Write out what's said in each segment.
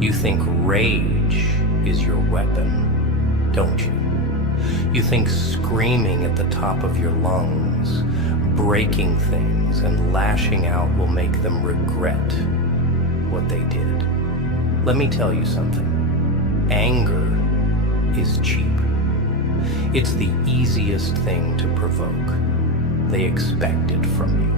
You think rage is your weapon, don't you? You think screaming at the top of your lungs, breaking things and lashing out will make them regret what they did. Let me tell you something. Anger is cheap. It's the easiest thing to provoke. They expect it from you.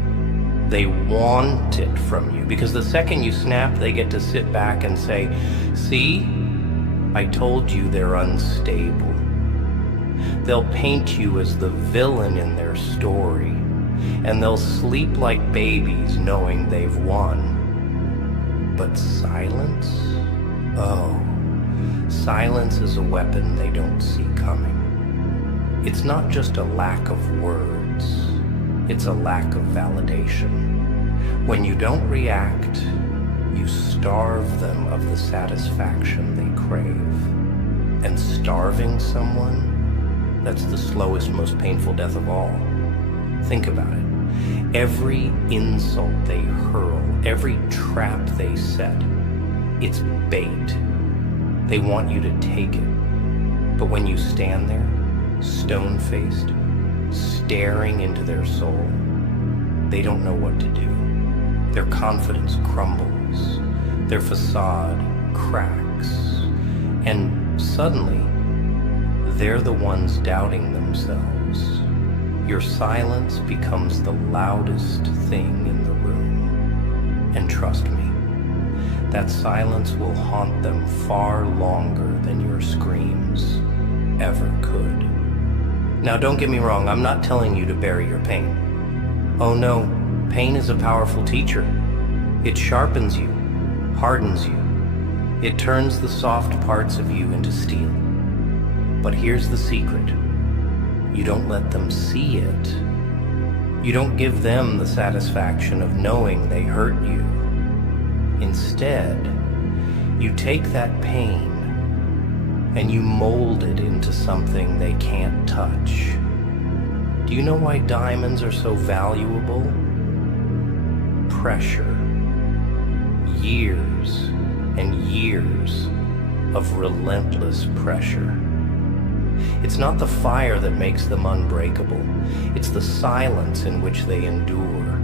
They want it from you, because the second you snap, they get to sit back and say, "See, I told you they're unstable." They'll paint you as the villain in their story, and they'll sleep like babies knowing they've won. But silence? Oh, silence is a weapon they don't see coming. It's not just a lack of words, it's a lack of validation. When you don't react, you starve them of the satisfaction they crave. And starving someone, that's the slowest, most painful death of all. Think about it. Every insult they hurl, every trap they set, it's bait. They want you to take it. But when you stand there, stone-faced, staring into their soul, they don't know what to do. Their confidence crumbles, their facade cracks, and suddenly, they're the ones doubting themselves. Your silence becomes the loudest thing in the room. And trust me, that silence will haunt them far longer than your screams ever could. Now, don't get me wrong, I'm not telling you to bury your pain. Oh no, pain is a powerful teacher. It sharpens you, hardens you. It turns the soft parts of you into steel. But here's the secret. You don't let them see it. You don't give them the satisfaction of knowing they hurt you. Instead, you take that pain and you mold it into something they can't touch. Do you know why diamonds are so valuable? Pressure. Years and years of relentless pressure. It's not the fire that makes them unbreakable. It's the silence in which they endure.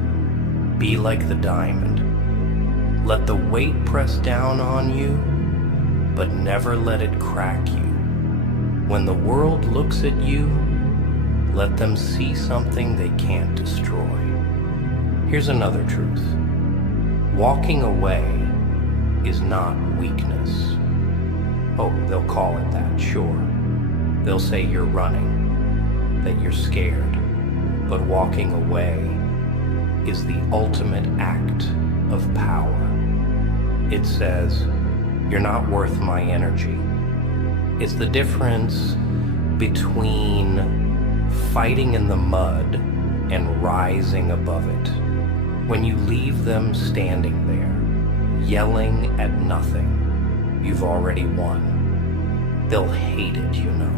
Be like the diamond. Let the weight press down on you, but never let it crack you. When the world looks at you, let them see something they can't destroy. Here's another truth. Walking away is not weakness. Oh, they'll call it that, sure. They'll say you're running, that you're scared. But walking away is the ultimate act of power. It says, you're not worth my energy. It's the difference between fighting in the mud and rising above it. When you leave them standing there, yelling at nothing, you've already won. They'll hate it, you know.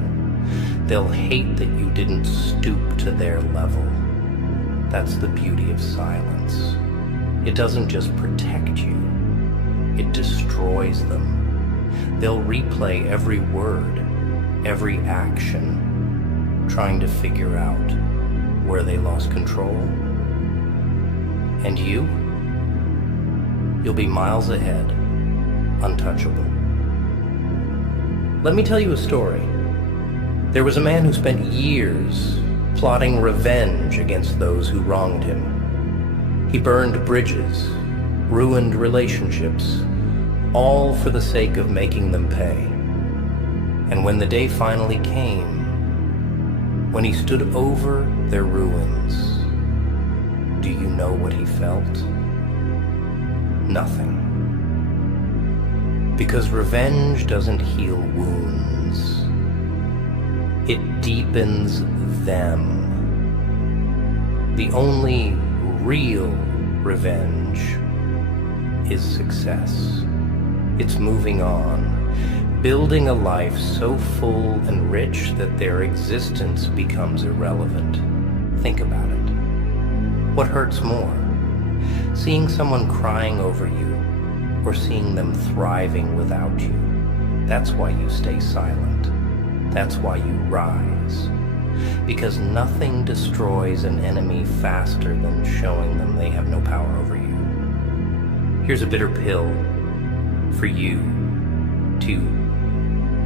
They'll hate that you didn't stoop to their level. That's the beauty of silence. It doesn't just protect you, it destroys them. They'll replay every word, every action, trying to figure out where they lost control. And you'll be miles ahead, untouchable. Let me tell you a story. There was a man who spent years plotting revenge against those who wronged him. He burned bridges, ruined relationships, all for the sake of making them pay. And when the day finally came, when he stood over their ruins, do you know what he felt? Nothing. Because revenge doesn't heal wounds. It deepens them. The only real revenge is success. It's moving on, building a life so full and rich that their existence becomes irrelevant. Think about it. What hurts more? Seeing someone crying over you, or seeing them thriving without you. That's why you stay silent. That's why you rise. Because nothing destroys an enemy faster than showing them they have no power over you. Here's a bitter pill for you to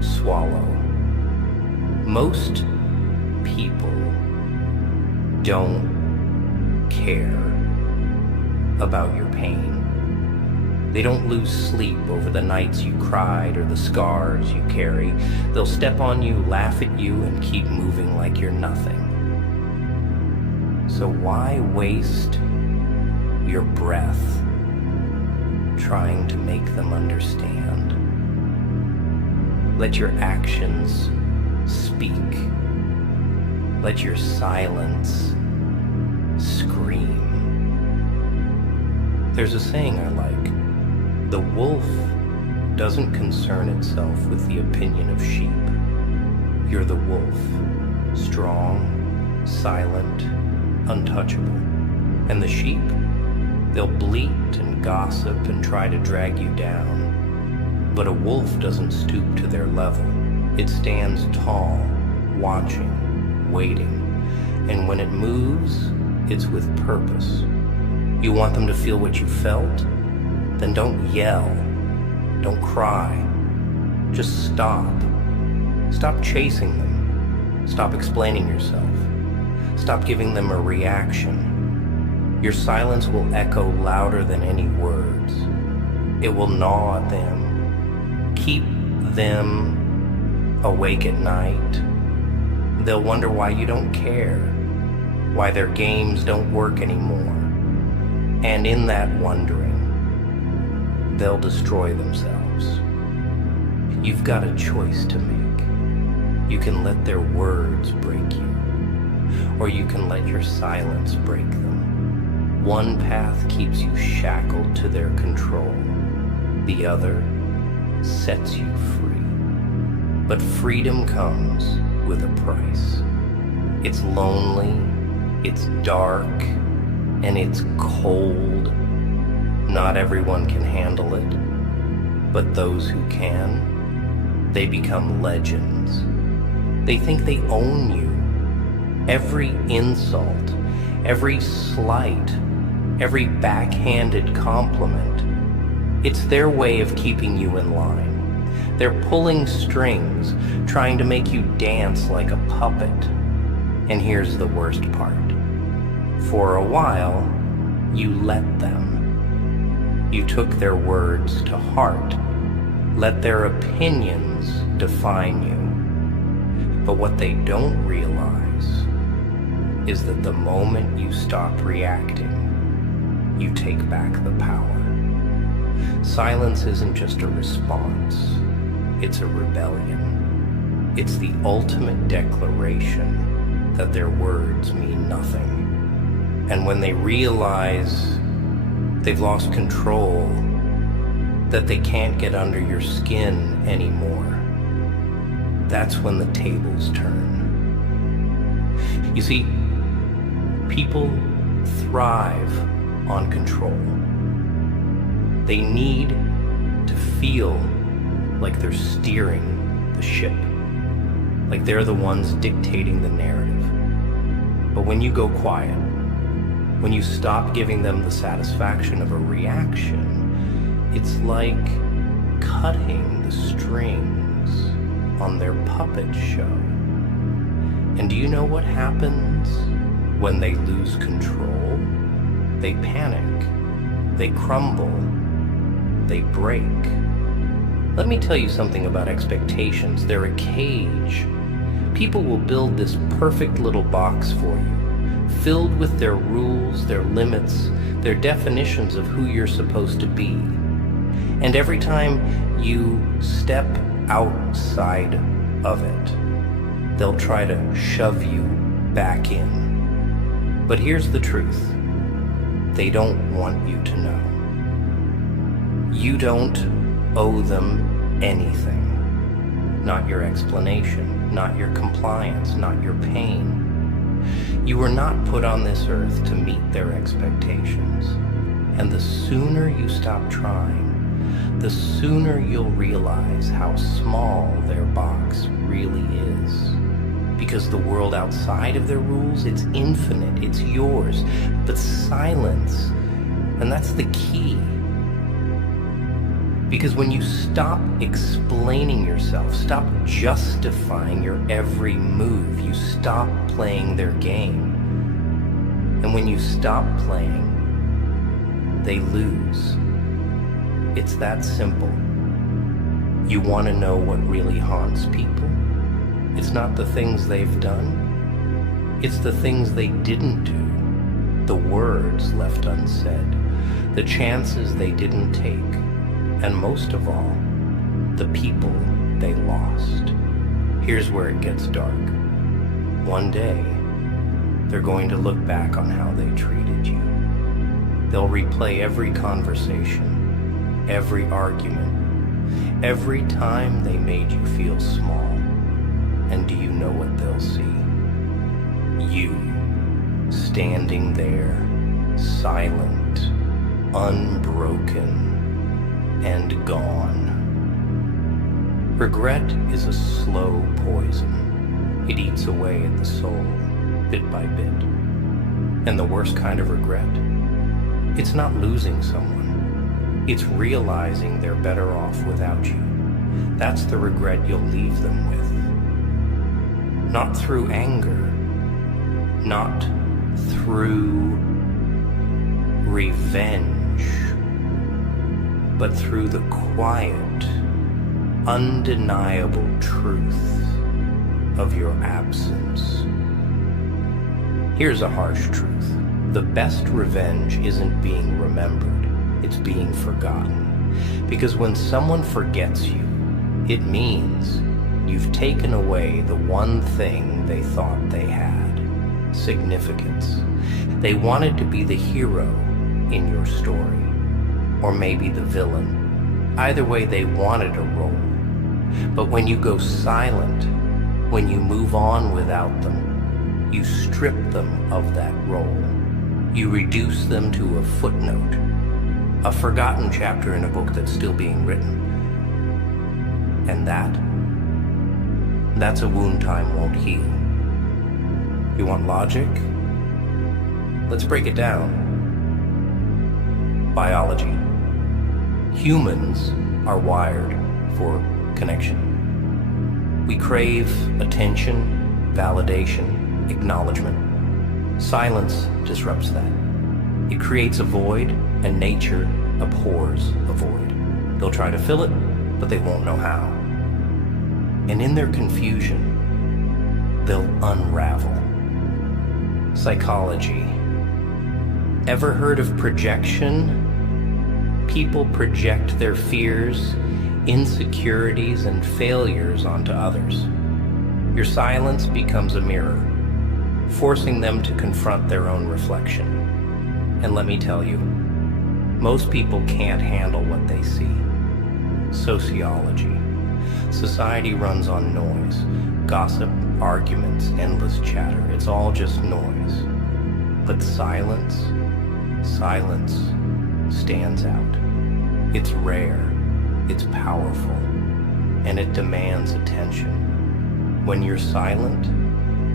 swallow. Most people don't care about your pain. They don't lose sleep over the nights you cried or the scars you carry. They'll step on you, laugh at you, and keep moving like you're nothing. So why waste your breath trying to make them understand? Let your actions speak. Let your silence scream. There's a saying I like. The wolf doesn't concern itself with the opinion of sheep. You're the wolf, strong, silent, untouchable. And the sheep, they'll bleat and gossip and try to drag you down. But a wolf doesn't stoop to their level. It stands tall, watching, waiting. And when it moves, it's with purpose. You want them to feel what you felt? Then don't yell, don't cry, just stop. Stop chasing them, stop explaining yourself, stop giving them a reaction. Your silence will echo louder than any words. It will gnaw at them, keep them awake at night. They'll wonder why you don't care, why their games don't work anymore. And in that wondering, they'll destroy themselves. You've got a choice to make. You can let their words break you, or you can let your silence break them. One path keeps you shackled to their control. The other sets you free. But freedom comes with a price. It's lonely, it's dark, and it's cold. Not everyone can handle it, but those who can, they become legends. They think they own you. Every insult, every slight, every backhanded compliment, it's their way of keeping you in line. They're pulling strings, trying to make you dance like a puppet. And here's the worst part. For a while, you let them. You took their words to heart, let their opinions define you. But what they don't realize is that the moment you stop reacting, you take back the power. Silence isn't just a response, it's a rebellion. It's the ultimate declaration that their words mean nothing. And when they realize they've lost control, that they can't get under your skin anymore, that's when the tables turn. You see, people thrive on control. They need to feel like they're steering the ship, like they're the ones dictating the narrative. But when you go quiet, when you stop giving them the satisfaction of a reaction, it's like cutting the strings on their puppet show. And do you know what happens when they lose control? They panic, they crumble, they break. Let me tell you something about expectations. They're a cage. People will build this perfect little box for you, filled with their rules, their limits, their definitions of who you're supposed to be. And every time you step outside of it, they'll try to shove you back in. But here's the truth. They don't want you to know. You don't owe them anything. Not your explanation, not your compliance, not your pain. You were not put on this earth to meet their expectations. And the sooner you stop trying, the sooner you'll realize how small their box really is. Because the world outside of their rules, it's infinite, it's yours. But silence, and that's the key. Because when you stop explaining yourself, stop justifying your every move, you stop playing their game. And when you stop playing, they lose. It's that simple. You want to know what really haunts people? It's not the things they've done. It's the things they didn't do. The words left unsaid. The chances they didn't take. And most of all, the people they lost. Here's where it gets dark. One day, they're going to look back on how they treated you. They'll replay every conversation, every argument, every time they made you feel small. And do you know what they'll see? You, standing there, silent, unbroken, and gone. Regret is a slow poison. It eats away at the soul, bit by bit. And the worst kind of regret? It's not losing someone. It's realizing they're better off without you. That's the regret you'll leave them with. Not through anger, not through revenge, but through the quiet, undeniable truth of your absence. Here's a harsh truth. The best revenge isn't being remembered, it's being forgotten. Because when someone forgets you, it means you've taken away the one thing they thought they had: significance. They wanted to be the hero in your story, or maybe the villain. Either way, they wanted a role. But when you go silent, when you move on without them, you strip them of that role. You reduce them to a footnote, a forgotten chapter in a book that's still being written. And that's a wound time won't heal. You want logic? Let's break it down. Biology. Humans are wired for connection. We crave attention, validation, acknowledgement. Silence disrupts that. It creates a void, and nature abhors a void. They'll try to fill it, but they won't know how. And in their confusion, they'll unravel. Psychology. Ever heard of projection? People project their fears, insecurities, and failures onto others. Your silence becomes a mirror, forcing them to confront their own reflection. And let me tell you, most people can't handle what they see. Sociology. Society runs on noise, gossip, arguments, endless chatter. It's all just noise. But silence stands out. It's rare, it's powerful, and it demands attention. When you're silent,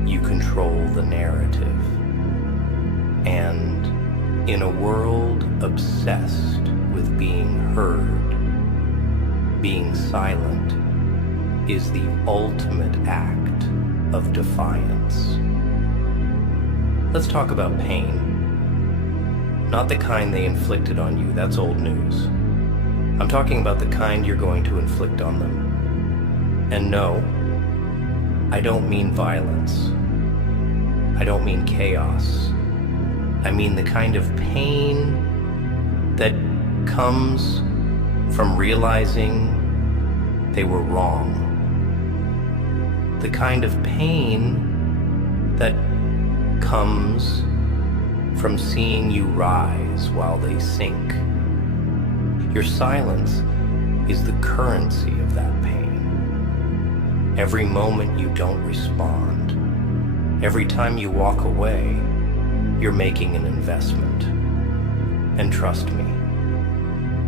you control the narrative. And in a world obsessed with being heard, being silent is the ultimate act of defiance. Let's talk about pain. Not the kind they inflicted on you, that's old news. I'm talking about the kind you're going to inflict on them. And no, I don't mean violence. I don't mean chaos. I mean the kind of pain that comes from realizing they were wrong. The kind of pain that comes from seeing you rise while they sink. Your silence is the currency of that pain. Every moment you don't respond, every time you walk away, you're making an investment. And trust me,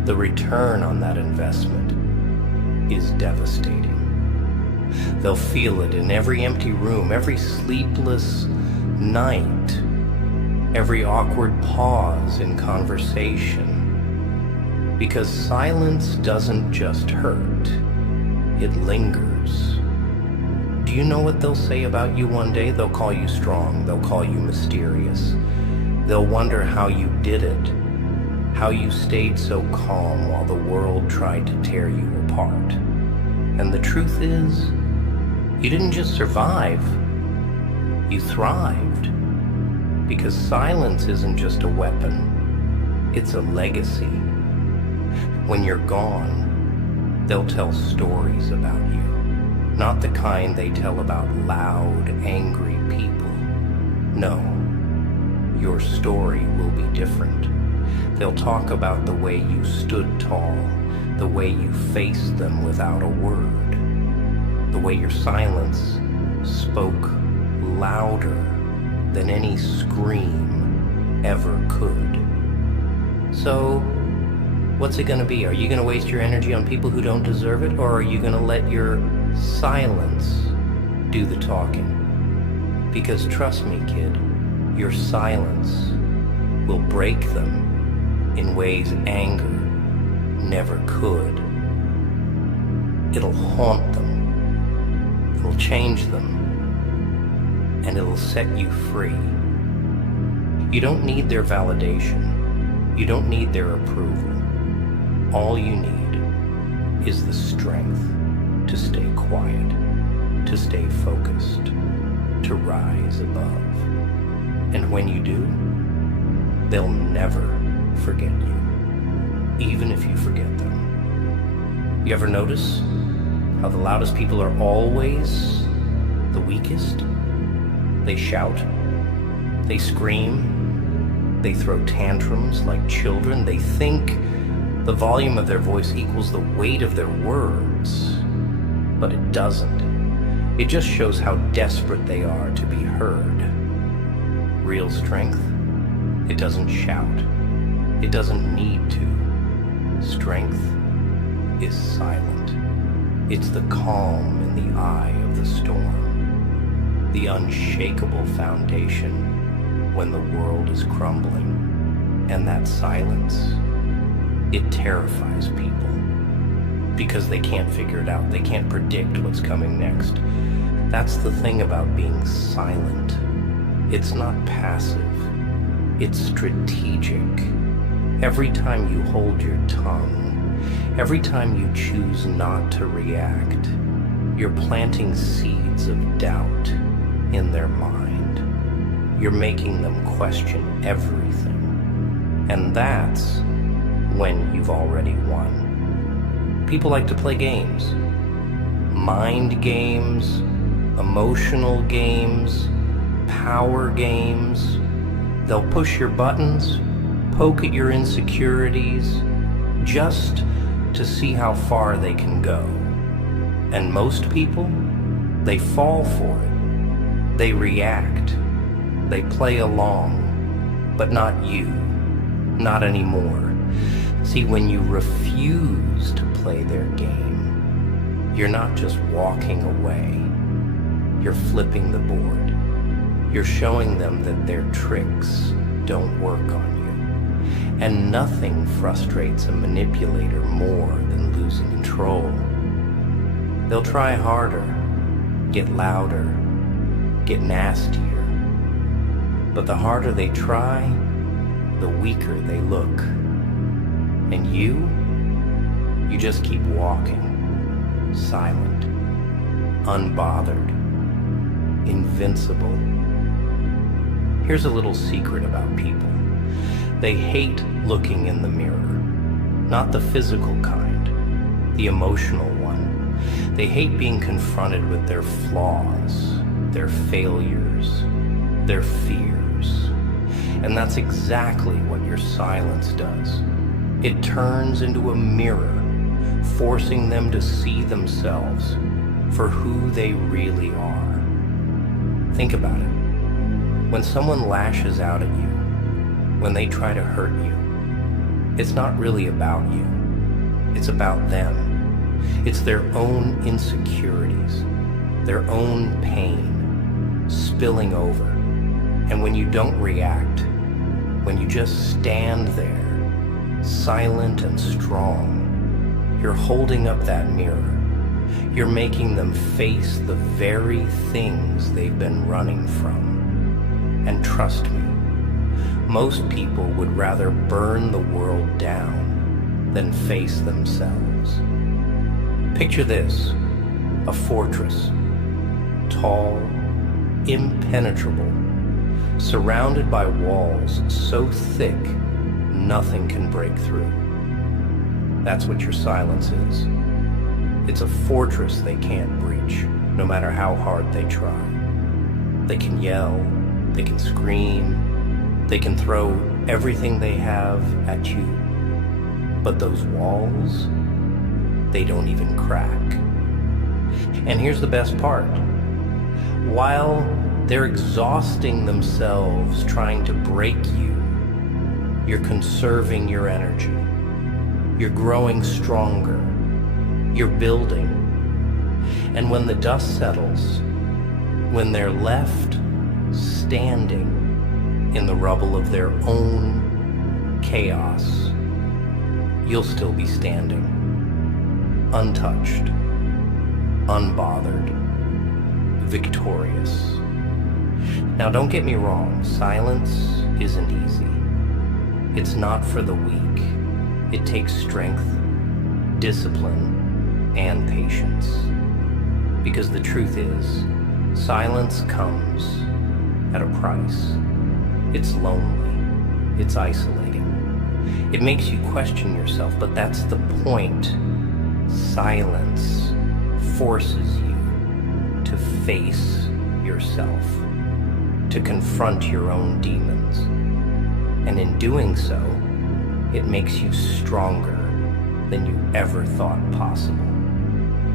the return on that investment is devastating. They'll feel it in every empty room, every sleepless night, every awkward pause in conversation. Because silence doesn't just hurt, it lingers. Do you know what they'll say about you one day? They'll call you strong, they'll call you mysterious. They'll wonder how you did it, how you stayed so calm while the world tried to tear you apart. And the truth is, you didn't just survive, you thrived. Because silence isn't just a weapon, it's a legacy. When you're gone, they'll tell stories about you. Not the kind they tell about loud, angry people. No, your story will be different. They'll talk about the way you stood tall, the way you faced them without a word, the way your silence spoke louder than any scream ever could. So, what's it gonna be? Are you gonna waste your energy on people who don't deserve it, or are you gonna let your silence do the talking? Because trust me, kid, your silence will break them in ways anger never could. It'll haunt them, it'll change them, and it'll set you free. You don't need their validation, you don't need their approval. All you need is the strength to stay quiet, to stay focused, to rise above. And when you do, they'll never forget you, even if you forget them. You ever notice how the loudest people are always the weakest? They shout, they scream, they throw tantrums like children. They think the volume of their voice equals the weight of their words, but it doesn't. It just shows how desperate they are to be heard. Real strength, it doesn't shout. It doesn't need to. Strength is silent. It's the calm in the eye of the storm, the unshakable foundation when the world is crumbling. And that silence, it terrifies people because they can't figure it out. They can't predict what's coming next. That's the thing about being silent. It's not passive, it's strategic. Every time you hold your tongue, every time you choose not to react, you're planting seeds of doubt in their mind. You're making them question everything. And that's when you've already won. People like to play games. Mind games, emotional games, power games. They'll push your buttons, poke at your insecurities, just to see how far they can go. And most people, they fall for it. They react. They play along. But not you. Not anymore. See, when you refuse to play their game, you're not just walking away. You're flipping the board. You're showing them that their tricks don't work on you. And nothing frustrates a manipulator more than losing control. They'll try harder, get louder, get nastier. But the harder they try, the weaker they look. And you just keep walking, silent, unbothered, invincible. Here's a little secret about people. They hate looking in the mirror. Not the physical kind, the emotional one. They hate being confronted with their flaws, their failures, their fears. And that's exactly what your silence does. It turns into a mirror, forcing them to see themselves for who they really are. Think about it. When someone lashes out at you, when they try to hurt you, It's not really about you. It's about them. It's their own insecurities, their own pain, spilling over. And when you don't react, when you just stand there, silent and strong, you're holding up that mirror. You're making them face the very things they've been running from. And trust me, most people would rather burn the world down than face themselves. Picture this, a fortress, tall, impenetrable, surrounded by walls so thick nothing can break through. That's what your silence is. It's a fortress they can't breach, no matter how hard they try. They can yell, they can scream, they can throw everything they have at you. But those walls, they don't even crack. And here's the best part. While they're exhausting themselves trying to break you, you're conserving your energy. You're growing stronger. You're building. And when the dust settles, when they're left standing in the rubble of their own chaos, you'll still be standing, untouched, unbothered, victorious. Now, don't get me wrong, silence isn't easy. It's not for the weak. It takes strength, discipline, and patience. Because the truth is, silence comes at a price. It's lonely. It's isolating. It makes you question yourself, but that's the point. Silence forces you to face yourself, to confront your own demons. And in doing so, it makes you stronger than you ever thought possible.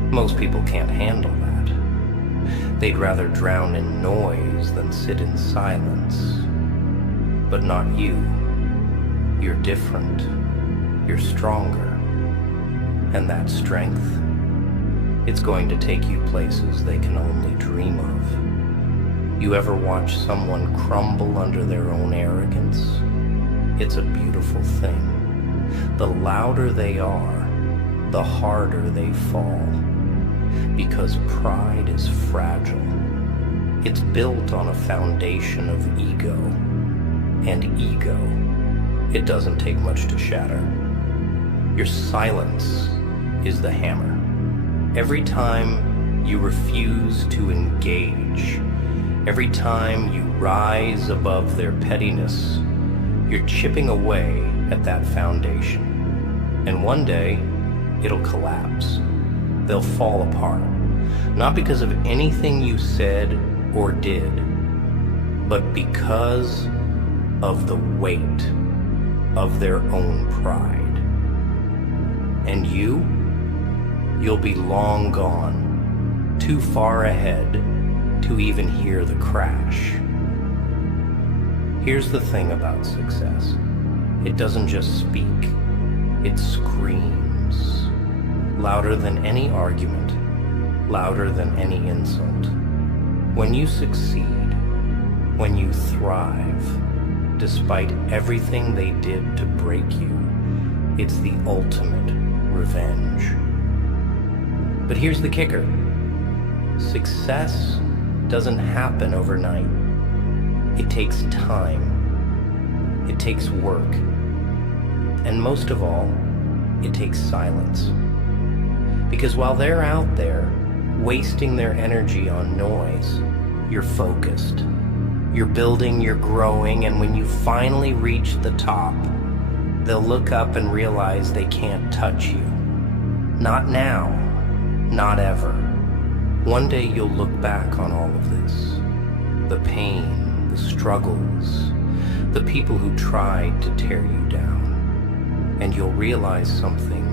Most people can't handle that. They'd rather drown in noise than sit in silence. But not you. You're different. You're stronger. And that strength, it's going to take you places they can only dream of. You ever watch someone crumble under their own arrogance? It's a beautiful thing. The louder they are, the harder they fall. Because pride is fragile. It's built on a foundation of ego. And ego, it doesn't take much to shatter. Your silence is the hammer. Every time you refuse to engage, every time you rise above their pettiness, you're chipping away at that foundation. And one day, it'll collapse. They'll fall apart. Not because of anything you said or did, but because of the weight of their own pride. And you'll be long gone, too far ahead to even hear the crash. Here's the thing about success. It doesn't just speak, it screams. Louder than any argument, louder than any insult. When you succeed, when you thrive, despite everything they did to break you, it's the ultimate revenge. But here's the kicker. Success doesn't happen overnight. It takes time. It takes work. And most of all, it takes silence. Because while they're out there wasting their energy on noise, you're focused. You're building, you're growing, and when you finally reach the top, they'll look up and realize they can't touch you. Not now, not ever. One day you'll look back on all of this. The pain, the struggles, the people who tried to tear you down. And you'll realize something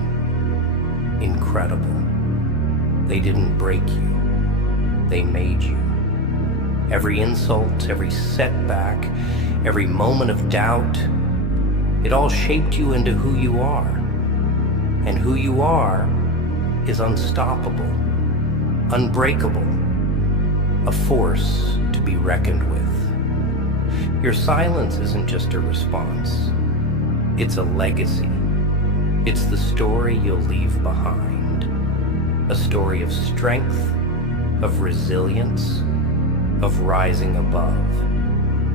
incredible. They didn't break you, they made you. Every insult, every setback, every moment of doubt, It all shaped you into who you are. And who you are is unstoppable, unbreakable, a force to be reckoned with. Your silence isn't just a response. It's a legacy. It's the story you'll leave behind. A story of strength, of resilience, of rising above.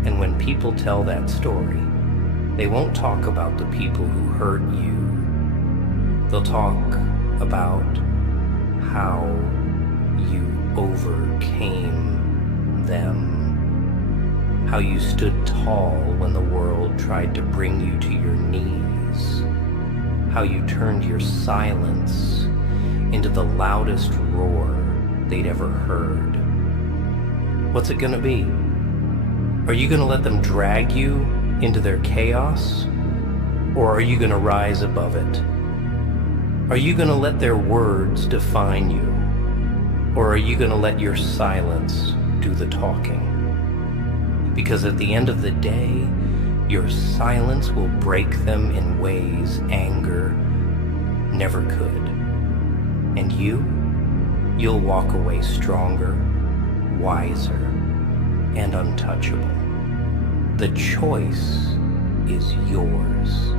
And when people tell that story, they won't talk about the people who hurt you. They'll talk about how you overcame them, how you stood tall when the world tried to bring you to your knees, how you turned your silence into the loudest roar they'd ever heard. What's it gonna be? Are you gonna let them drag you into their chaos? Or are you gonna rise above it? Are you gonna let their words define you? Or are you gonna let your silence do the talking? Because at the end of the day, your silence will break them in ways anger never could. And you'll walk away stronger, wiser, and untouchable. The choice is yours.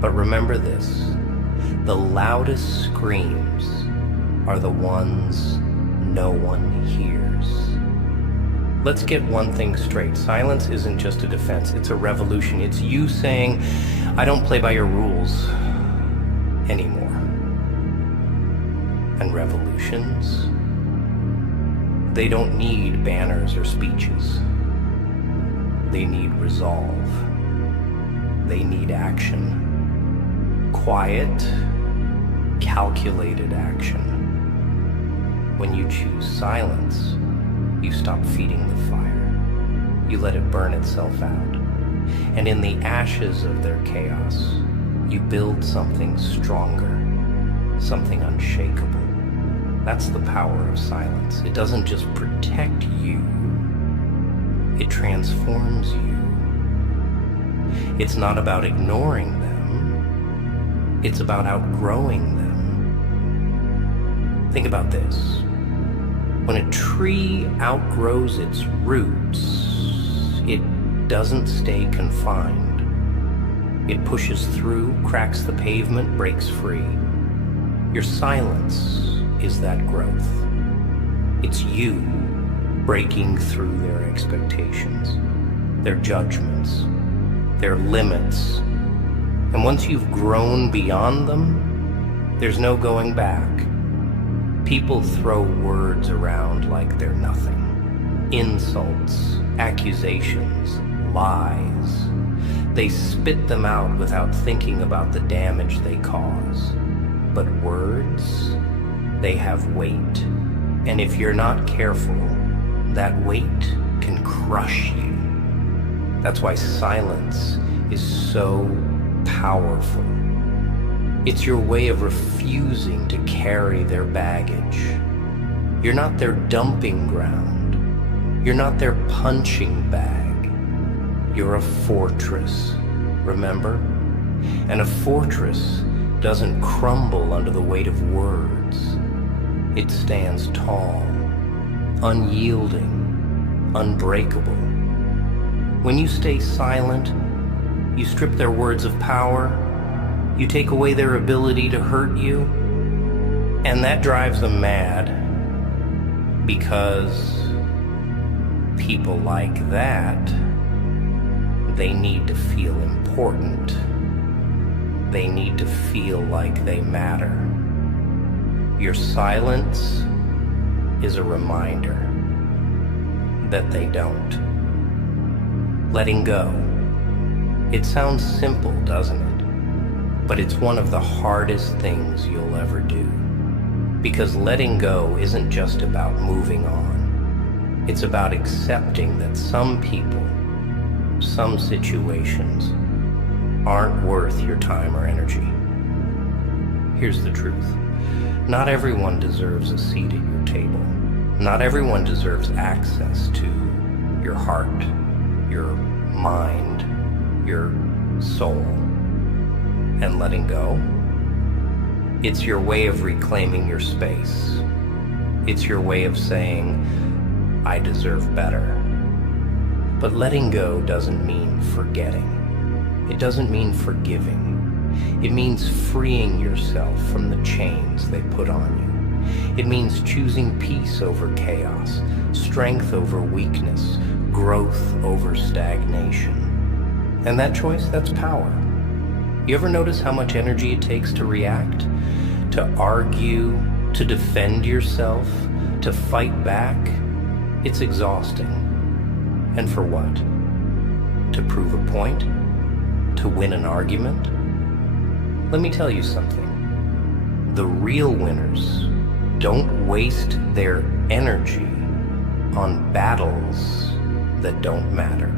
But remember this, the loudest screams are the ones no one hears. Let's get one thing straight. Silence isn't just a defense, it's a revolution. It's you saying, I don't play by your rules anymore. And revolutions, they don't need banners or speeches. They need resolve. They need action. Quiet, calculated action. When you choose silence, you stop feeding the fire. You let it burn itself out. And in the ashes of their chaos, you build something stronger, something unshakable. That's the power of silence. It doesn't just protect you, it transforms you. It's not about ignoring them, it's about outgrowing them. Think about this. When a tree outgrows its roots, it doesn't stay confined. It pushes through, cracks the pavement, breaks free. Your silence is that growth. It's you breaking through their expectations, their judgments, their limits. And once you've grown beyond them, there's no going back. People throw words around like they're nothing. Insults, accusations, lies. They spit them out without thinking about the damage they cause. But words, they have weight. And if you're not careful, that weight can crush you. That's why silence is so powerful. It's your way of refusing to carry their baggage. You're not their dumping ground. You're not their punching bag. You're a fortress, remember? And a fortress doesn't crumble under the weight of words. It stands tall, unyielding, unbreakable. When you stay silent, you strip their words of power, you take away their ability to hurt you, and that drives them mad, because people like that, they need to feel important. They need to feel like they matter. Your silence is a reminder that they don't. Letting go. It sounds simple, doesn't it? But it's one of the hardest things you'll ever do. Because letting go isn't just about moving on. It's about accepting that some people, some situations, aren't worth your time or energy. Here's the truth. Not everyone deserves a seat at your table. Not everyone deserves access to your heart, your mind, your soul. and letting go? It's your way of reclaiming your space. It's your way of saying, I deserve better. But letting go doesn't mean forgetting. It doesn't mean forgiving. It means freeing yourself from the chains they put on you. It means choosing peace over chaos, strength over weakness, growth over stagnation. And that choice, that's power. You ever notice how much energy it takes to react? To argue, to defend yourself, to fight back? It's exhausting. And for what? To prove a point? To win an argument? Let me tell you something. The real winners don't waste their energy on battles that don't matter.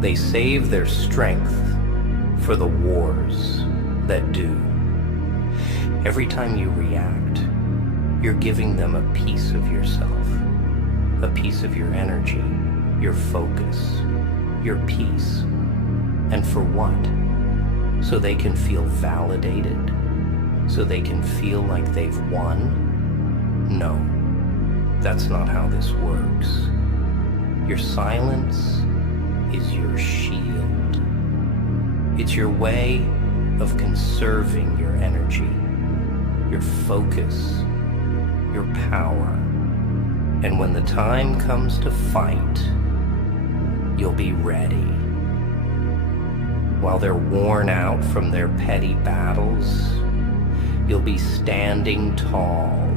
They save their strength for the wars that do. Every time you react, you're giving them a piece of yourself, a piece of your energy, your focus, your peace. And for what? So they can feel validated? So they can feel like they've won? No, that's not how this works. Your silence is your shield. It's your way of conserving your energy, your focus, your power. And when the time comes to fight, you'll be ready. While they're worn out from their petty battles, you'll be standing tall,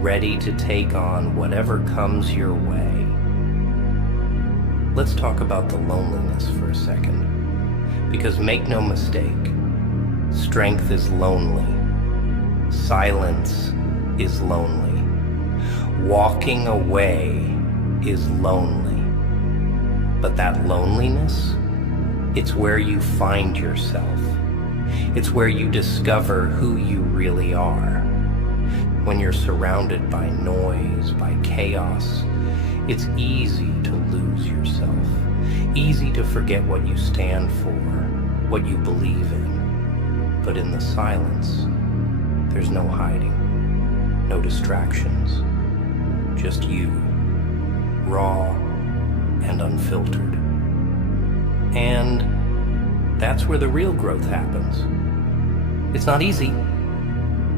ready to take on whatever comes your way. Let's talk about the loneliness for a second. Because make no mistake, strength is lonely. Silence is lonely. Walking away is lonely. But that loneliness, it's where you find yourself. It's where you discover who you really are. When you're surrounded by noise, by chaos, it's easy to lose yourself. Easy to forget what you stand for, what you believe in. But in the silence, there's no hiding, no distractions, just you, raw and unfiltered. And that's where the real growth happens. It's not easy,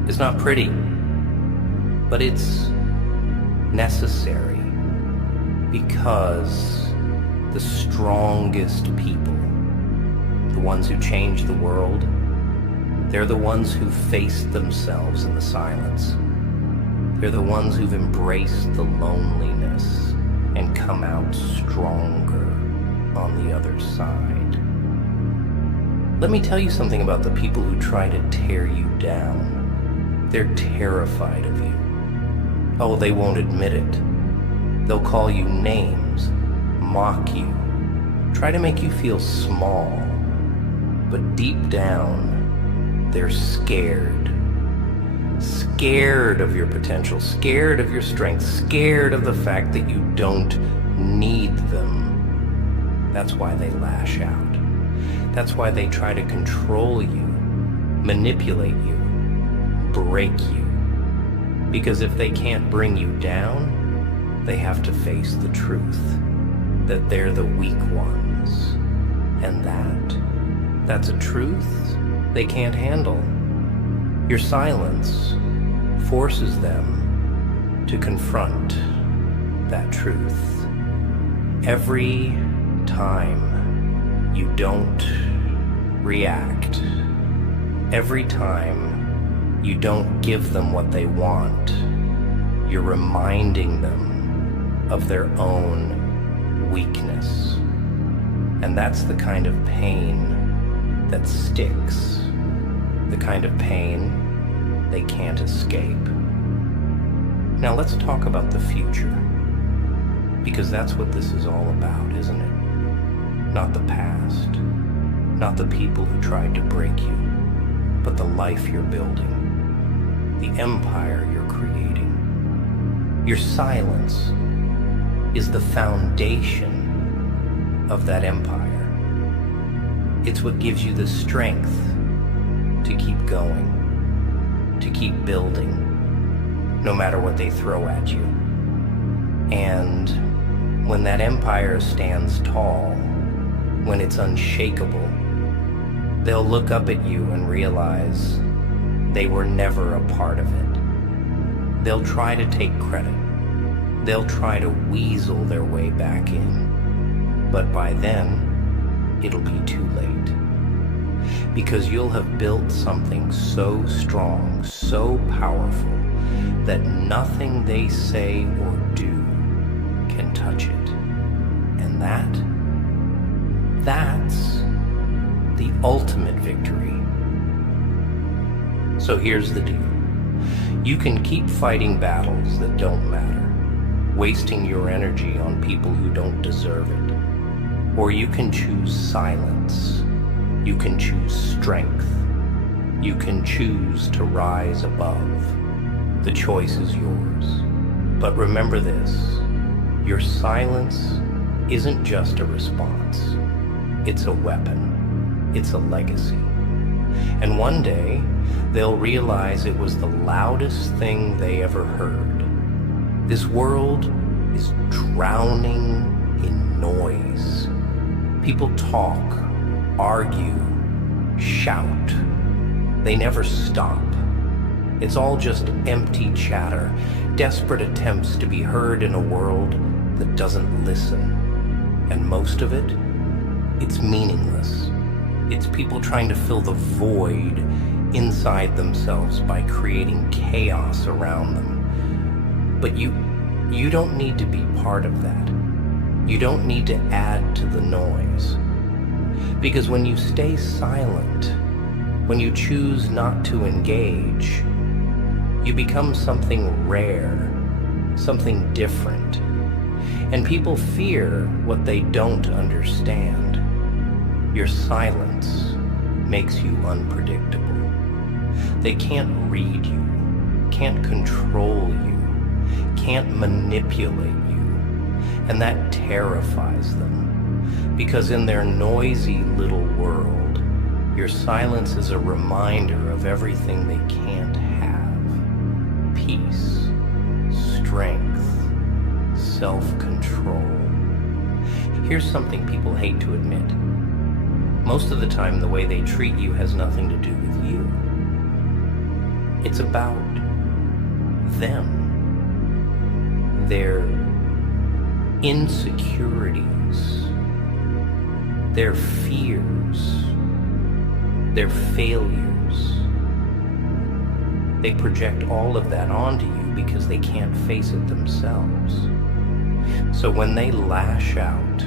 it's not pretty, but it's necessary, because the strongest people, the ones who change the world, they're the ones who faced themselves in the silence. They're the ones who've embraced the loneliness and come out stronger on the other side. Let me tell you something about the people who try to tear you down. They're terrified of you. Oh, they won't admit it. They'll call you names, mock you, try to make you feel small. But deep down, they're scared. Scared of your potential, scared of your strength, scared of the fact that you don't need them. That's why they lash out. That's why they try to control you, manipulate you, break you. Because if they can't bring you down, they have to face the truth that they're the weak ones. And that's a truth they can't handle. Your silence forces them to confront that truth. Every time you don't react, every time you don't give them what they want, you're reminding them of their own weakness. And that's the kind of pain that sticks, the kind of pain they can't escape. Now let's talk about the future, because that's what this is all about, isn't it? Not the past, not the people who tried to break you, but the life you're building, the empire you're creating. Your silence is the foundation of that empire. It's what gives you the strength to keep going, to keep building, no matter what they throw at you. And when that empire stands tall, when it's unshakable, they'll look up at you and realize they were never a part of it. They'll try to take credit. They'll try to weasel their way back in. But by then, it'll be too late. Because you'll have built something so strong, so powerful, that nothing they say or do can touch it. And that's the ultimate victory. So here's the deal. You can keep fighting battles that don't matter, wasting your energy on people who don't deserve it. Or you can choose silence. You can choose strength. You can choose to rise above. The choice is yours. But remember this, your silence isn't just a response. It's a weapon. It's a legacy. And one day, they'll realize it was the loudest thing they ever heard. This world is drowning in noise. People talk, argue, shout. They never stop. It's all just empty chatter, desperate attempts to be heard in a world that doesn't listen. And most of it, it's meaningless. It's people trying to fill the void inside themselves by creating chaos around them. But you don't need to be part of that. You don't need to add to the noise. Because when you stay silent, when you choose not to engage, you become something rare, something different. And people fear what they don't understand. Your silence makes you unpredictable. They can't read you, can't control you, can't manipulate you. And that terrifies them. Because in their noisy little world, your silence is a reminder of everything they can't have. Peace, strength, self-control. Here's something people hate to admit. Most of the time, the way they treat you has nothing to do with you. It's about them. Their insecurities, their fears, their failures. They project all of that onto you because they can't face it themselves. So when they lash out,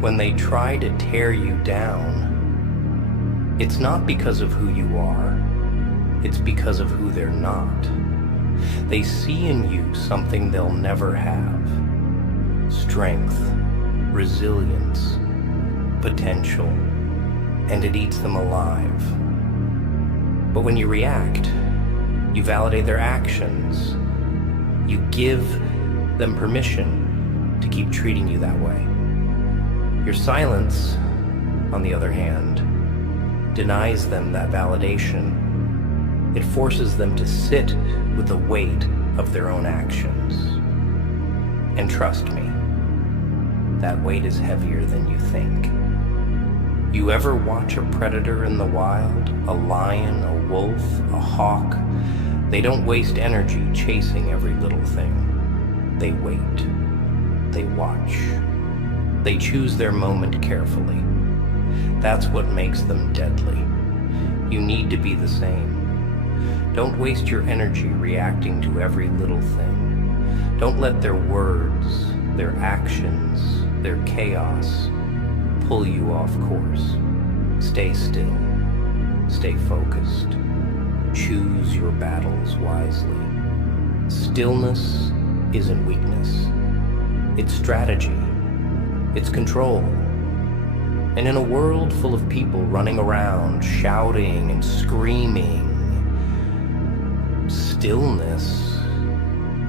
when they try to tear you down, it's not because of who you are, it's because of who they're not. They see in you something they'll never have. Strength, resilience, potential, and it eats them alive. But when you react, you validate their actions. You give them permission to keep treating you that way. Your silence, on the other hand, denies them that validation. It forces them to sit with the weight of their own actions. And trust me, that weight is heavier than you think. You ever watch a predator in the wild? A lion, a wolf, a hawk? They don't waste energy chasing every little thing. They wait. They watch. They choose their moment carefully. That's what makes them deadly. You need to be the same. Don't waste your energy reacting to every little thing. Don't let their words, their actions, their chaos pull you off course. Stay still. Stay focused. Choose your battles wisely. Stillness isn't weakness. It's strategy. It's control. And in a world full of people running around, shouting and screaming, stillness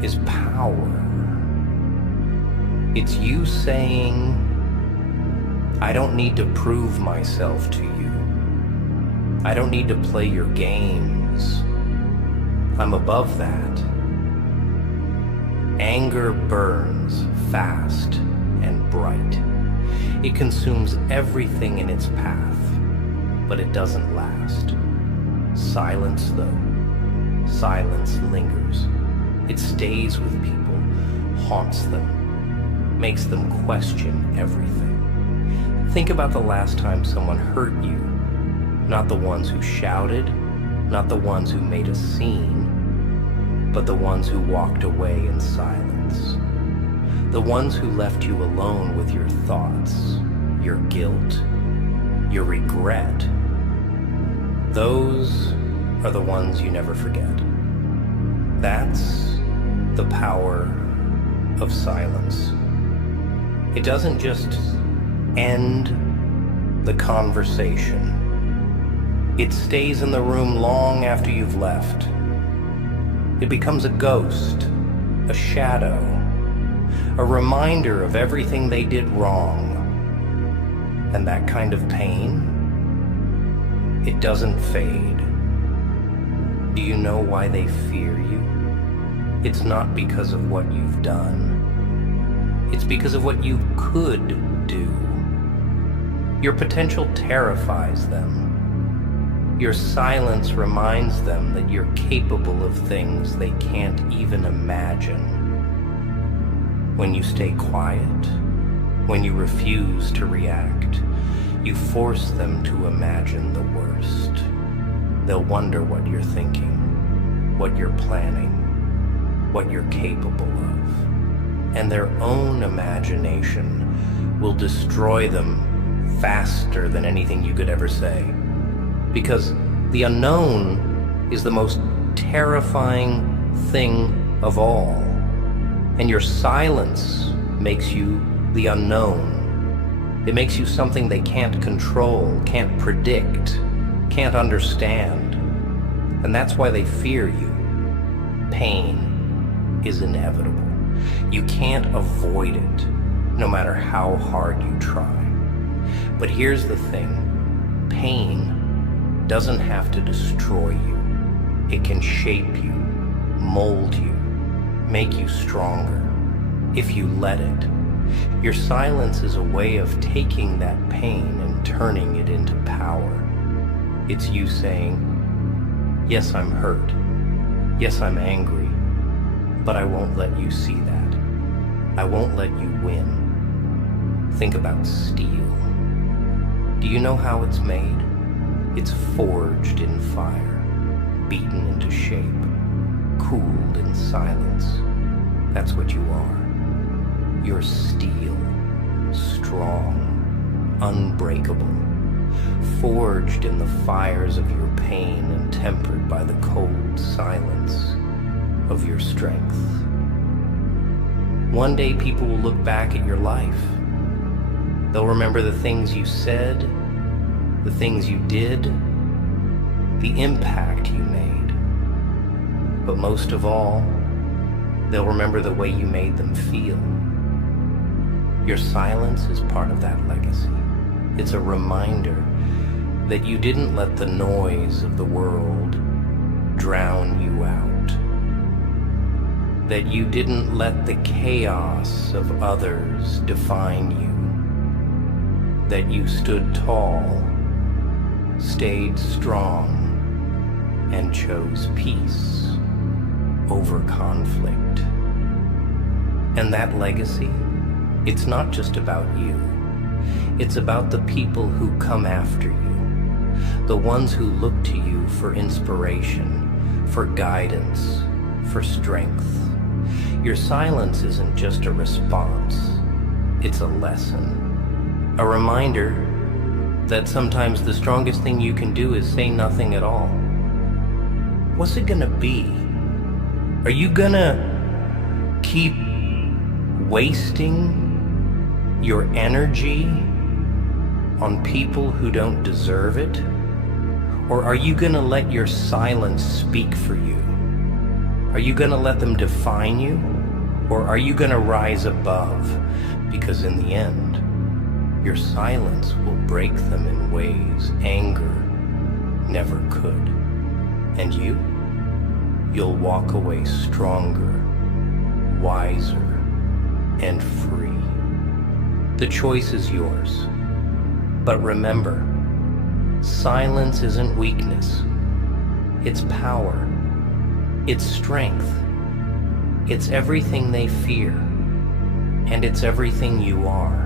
is power. It's you saying, I don't need to prove myself to you. I don't need to play your games. I'm above that. Anger burns fast and bright. It consumes everything in its path, but it doesn't last. Silence, though. Silence lingers. It stays with people, haunts them, makes them question everything. Think about the last time someone hurt you. Not the ones who shouted, not the ones who made a scene, but the ones who walked away in silence. The ones who left you alone with your thoughts, your guilt, your regret. Those are the ones you never forget. That's the power of silence. It doesn't just end the conversation. It stays in the room long after you've left. It becomes a ghost, a shadow, a reminder of everything they did wrong. And that kind of pain, it doesn't fade. Do you know why they fear you? It's not because of what you've done. It's because of what you could do. Your potential terrifies them. Your silence reminds them that you're capable of things they can't even imagine. When you stay quiet, when you refuse to react, you force them to imagine the worst. They'll wonder what you're thinking, what you're planning, what you're capable of. And their own imagination will destroy them faster than anything you could ever say. Because the unknown is the most terrifying thing of all. And your silence makes you the unknown. It makes you something they can't control, can't predict, can't understand. And that's why they fear you. Pain is inevitable. You can't avoid it, no matter how hard you try. But here's the thing. Pain doesn't have to destroy you. It can shape you, mold you, make you stronger, if you let it. Your silence is a way of taking that pain and turning it into power. It's you saying, yes, I'm hurt. Yes, I'm angry. But I won't let you see that. I won't let you win. Think about steel. Do you know how it's made? It's forged in fire, beaten into shape, cooled in silence. That's what you are. You're steel, strong, unbreakable, forged in the fires of your pain and tempered by the cold silence of your strength. One day people will look back at your life. They'll remember the things you said, the things you did, the impact you made. But most of all, they'll remember the way you made them feel. Your silence is part of that legacy. It's a reminder that you didn't let the noise of the world drown you out. That you didn't let the chaos of others define you. That you stood tall, stayed strong, and chose peace over conflict. And that legacy, it's not just about you. It's about the people who come after you, the ones who look to you for inspiration, for guidance, for strength. Your silence isn't just a response, it's a lesson, a reminder that sometimes the strongest thing you can do is say nothing at all. What's it gonna be? Are you gonna keep wasting your energy on people who don't deserve it? Or are you gonna let your silence speak for you? Are you gonna let them define you? Or are you gonna rise above? Because in the end, your silence will break them in ways anger never could. And you? You'll walk away stronger, wiser, and free. The choice is yours. But remember, silence isn't weakness. It's power. It's strength. It's everything they fear. And it's everything you are.